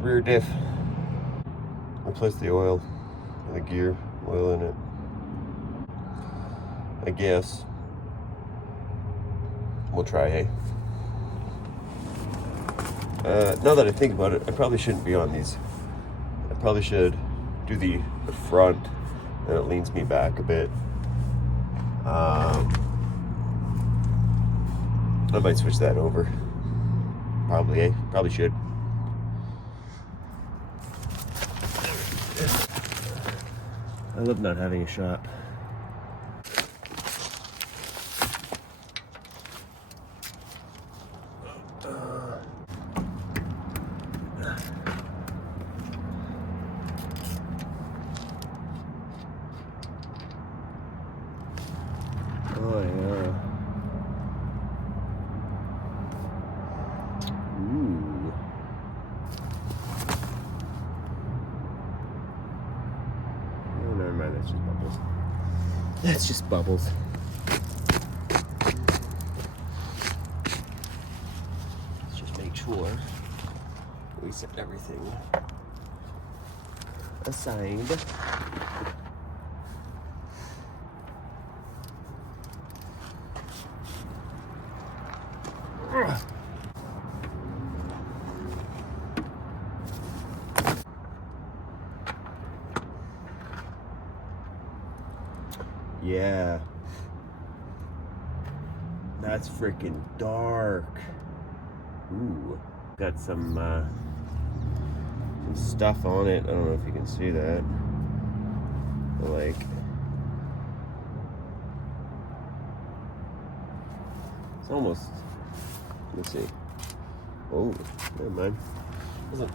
rear diff. Replace the oil and the gear oil in it. I guess we'll try, hey? Now that I think about it, I probably shouldn't be on these. I probably should do the front, and it leans me back a bit. I might switch that over. Probably, eh? Probably should. I love not having a shop. Oh yeah. Ooh. Oh, never mind. That's just bubbles. That's just bubbles. Let's just make sure we set everything aside. Yeah, that's freaking dark. Ooh, got some stuff on it. I don't know if you can see that. Like, it's almost. Let's see. Oh, never mind. Doesn't.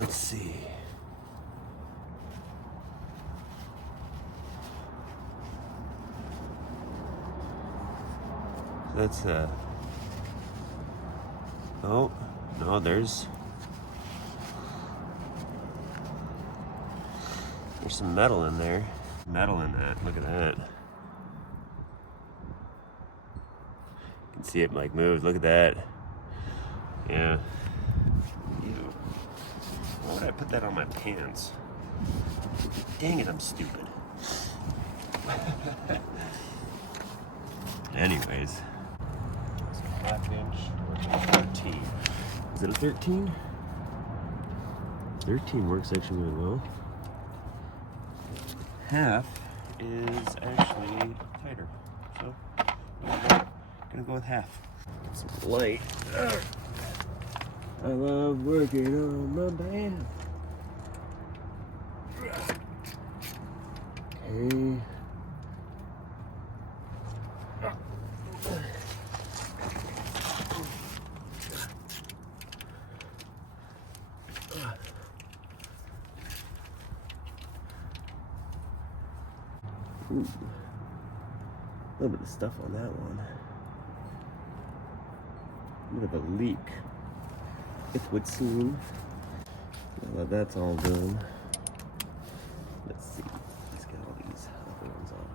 Let's see. That's oh no, there's some metal in there. Metal in that. Look at that. You can see it like move. Look at that. Yeah. Ew. Why would I put that on my pants? Dang it, I'm stupid. Anyways. 1/2 inch or 13. Is it a 13? 13 works actually really well. Half is actually tighter. So I'm gonna go with half. Get some light. I love working on my band. Okay. Ooh. A little bit of stuff on that one. A bit of a leak, it would seem. Now that that's all done, let's see. Let's get all these other ones off.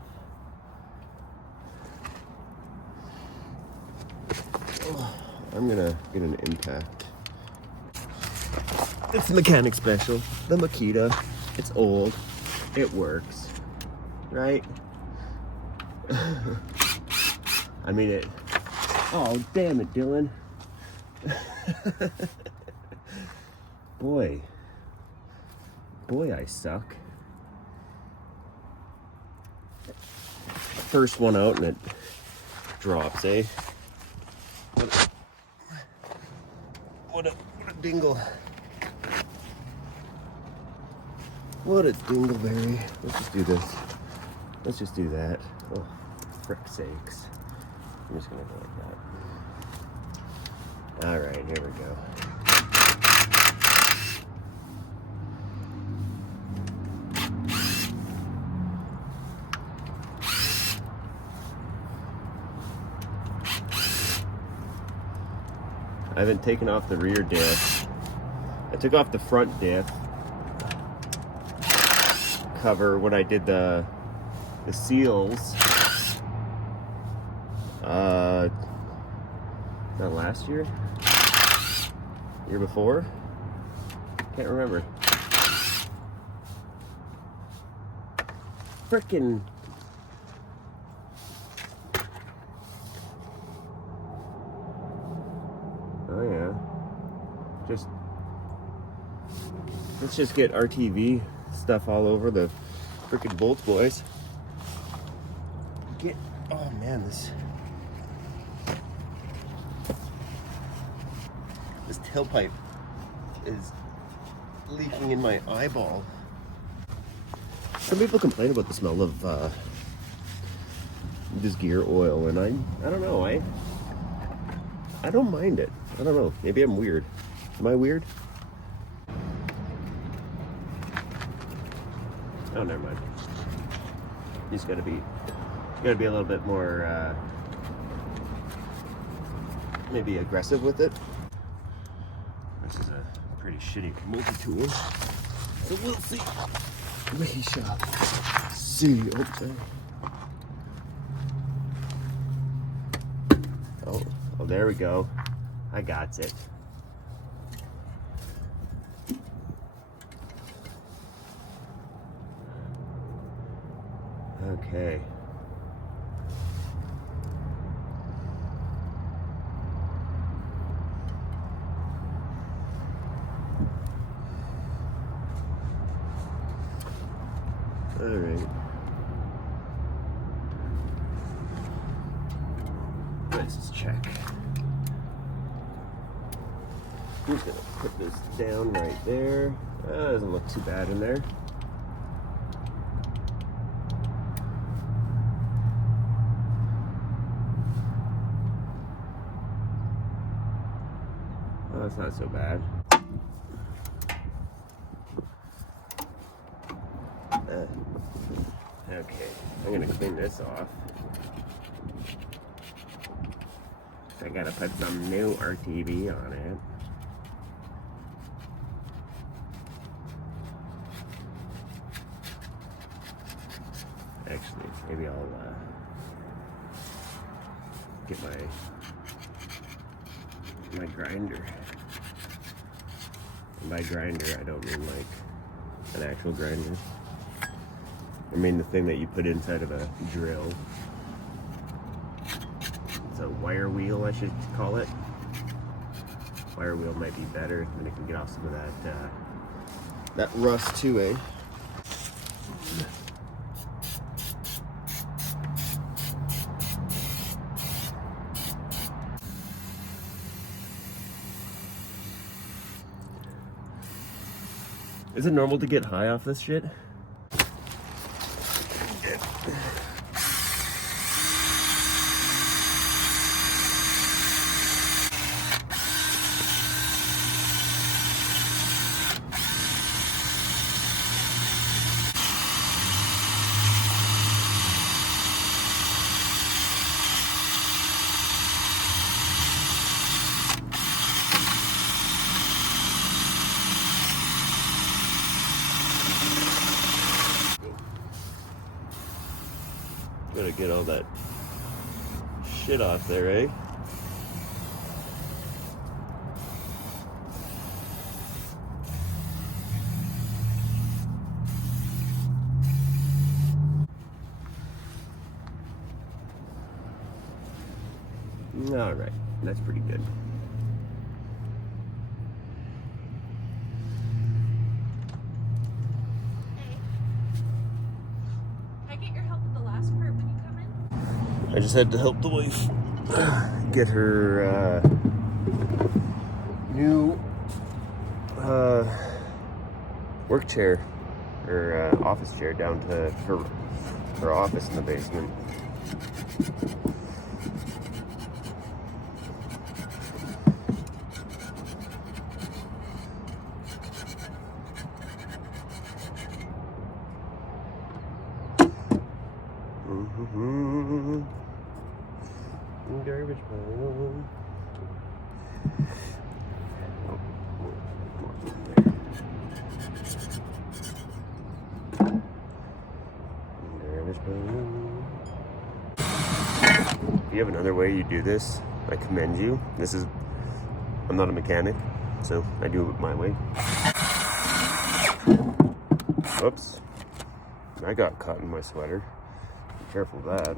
Oh, I'm gonna get an impact. It's the mechanic special, the Makita. It's old. It works. Right? I mean it. Oh, damn it, Dylan. Boy, I suck. First one out and it drops, eh? What a dingle. What a dingleberry. Let's just do this. Let's just do that. Oh, frick sakes. I'm just gonna go like that. All right, here we go. I haven't taken off the rear diff. I took off the front diff cover when I did the seals. Not last year? Year before? Can't remember. Frickin'. Oh yeah. Let's just get RTV stuff all over the frickin' bolts, boys. Oh man, this tailpipe is leaking in my eyeball. Some people complain about the smell of this gear oil, and I don't know. I don't mind it. I don't know. Maybe I'm weird. Am I weird? Oh, never mind. You just gotta be a little bit more maybe aggressive with it. This is a pretty shitty multi-tool, so we'll see. We shall see. Oh, there we go. I got it. Okay. All right. Let's check. I'm just gonna put this down right there. Doesn't look too bad in there. Oh, that's not so bad. Okay, I'm gonna clean this off. I gotta put some new RTV on it. Actually, maybe I'll get my grinder. And by grinder, I don't mean like an actual grinder. I mean the thing that you put inside of a drill. It's a wire wheel, I should call it. Wire wheel might be better, and it can get off some of that rust too, eh? Is it normal to get high off this shit? Gotta get all that shit off there, eh? All right, that's pretty good. I just had to help the wife get her new work chair, or office chair, down to her office in the basement. Garbage pile. Garbage pile. If you have another way you do this, I commend you. I'm not a mechanic, so I do it my way. Oops. I got caught in my sweater. Be careful of that.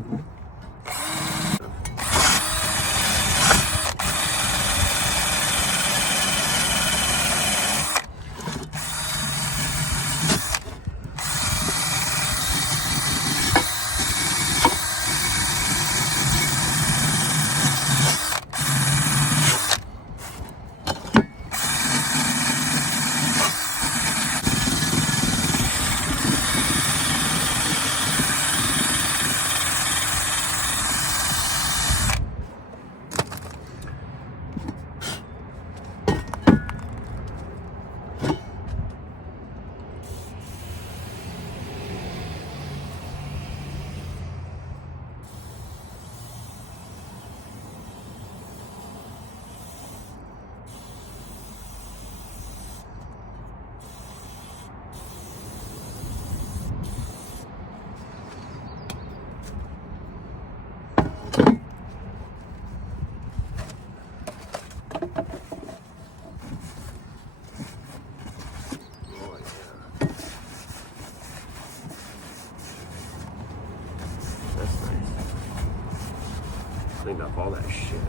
Cleaned up all that shit.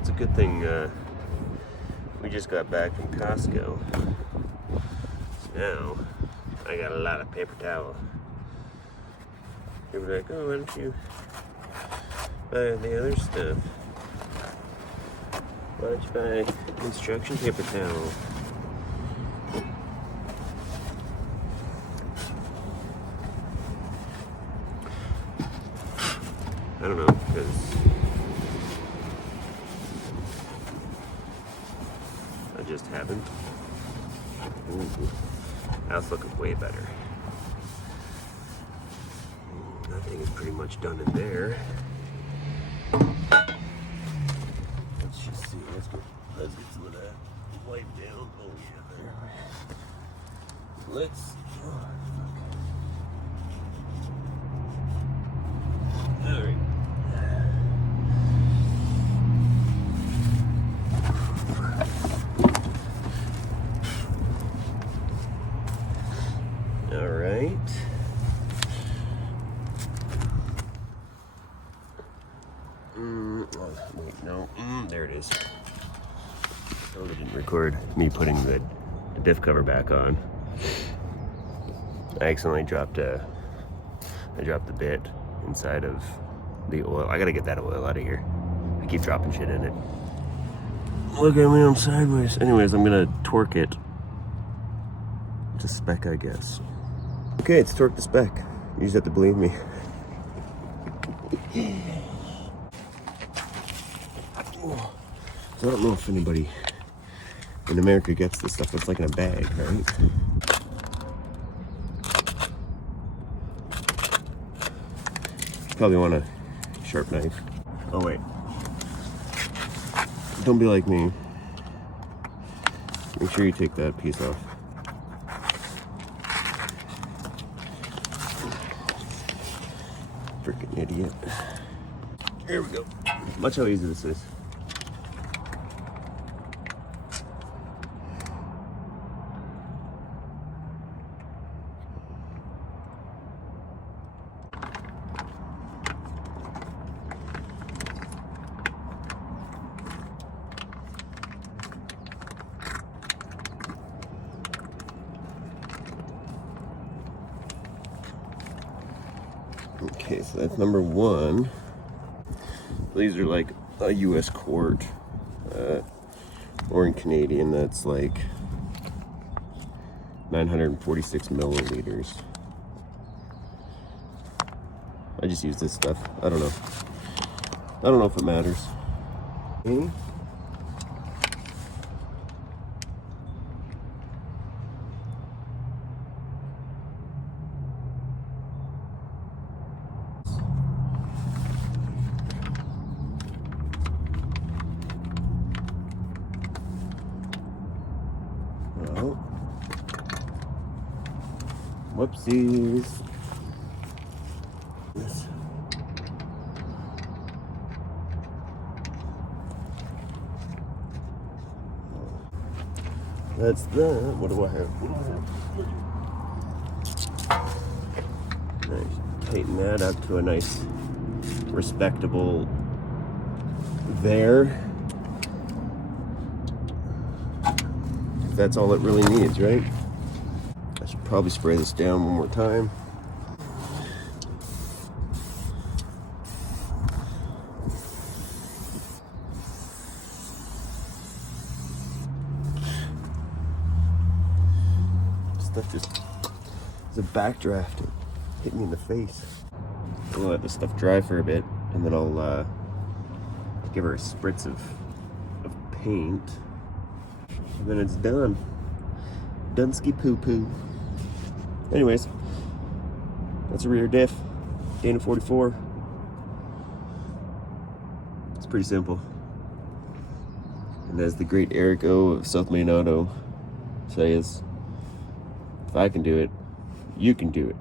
It's a good thing we just got back from Costco. So now I got a lot of paper towel. People are like, oh, why don't you buy the other stuff? Why don't you buy construction paper towel? I don't know, because I just haven't. Ooh, that's looking way better. That thing is pretty much done in there. Let's just see. Let's get some of that wipe down. Oh yeah, there. Let's. Oh, fuck. All right. All right. Oh, wait, no. There it is. Oh, they didn't record me putting the diff cover back on. I accidentally dropped the bit inside of the oil. I gotta get that oil out of here. I keep dropping shit in it. Look at me, I'm sideways. Anyways, I'm gonna torque it to spec, I guess. Okay, it's torqued to spec. You just have to believe me. So I don't know if anybody in America gets this stuff. It's like in a bag, right? Probably want a sharp knife. Oh wait. Don't be like me. Make sure you take that piece off. Freaking idiot. Here we go. Watch how easy this is. Okay, so that's number one. These are like a US quart, or in Canadian, that's like 946 milliliters. I just use this stuff. I don't know. I don't know if it matters. Whoopsies. Yes. That's that. What do I have? Nice. Tighten that up to a nice, respectable there. That's all it really needs, right? I should probably spray this down one more time. Stuff just is a backdraft. It hit me in the face. I'll let this stuff dry for a bit, and then I'll give her a spritz of paint, and then it's done. Dunsky poo poo. Anyways, that's a rear diff, Dana 44. It's pretty simple. And as the great Eric O of South Main Auto says, if I can do it, you can do it.